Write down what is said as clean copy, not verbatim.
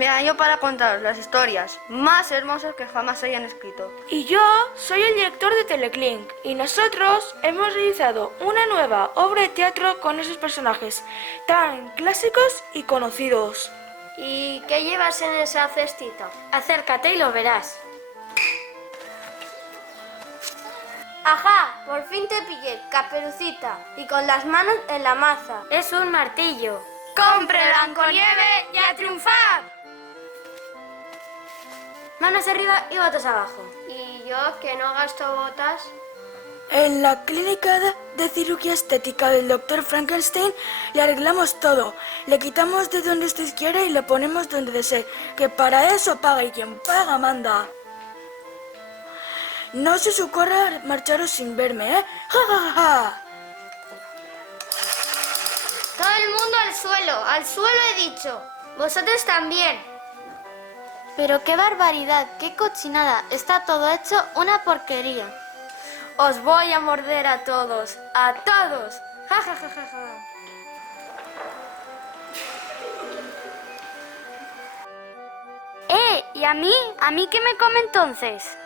me hallo para contaros las historias más hermosas que jamás se hayan escrito. Y yo soy el director de Teleclink y nosotros hemos realizado una nueva obra de teatro con esos personajes tan clásicos y conocidos. ¿Y qué llevas en esa cestita? Acércate y lo verás. Ajá, por fin te pillé, Caperucita, y con las manos en la maza. Es un martillo. ¡Compre Blanconieve y a triunfar! Manos arriba y botas abajo. ¿Y yo, que no gasto botas? En la clínica de cirugía estética del Dr. Frankenstein le arreglamos todo. Le quitamos de donde usted quiera y le ponemos donde desee. Que para eso paga y quien paga manda. No se os ocurra marcharos sin verme, ¿eh? ¡Ja, ja, ja! Todo el mundo al suelo he dicho. Vosotros también. Pero qué barbaridad, qué cochinada. Está todo hecho una porquería. Os voy a morder a todos, ¡a todos! ¡Ja, ja, ja, ja, ja! ¿Y a mí? ¿A mí qué me come entonces?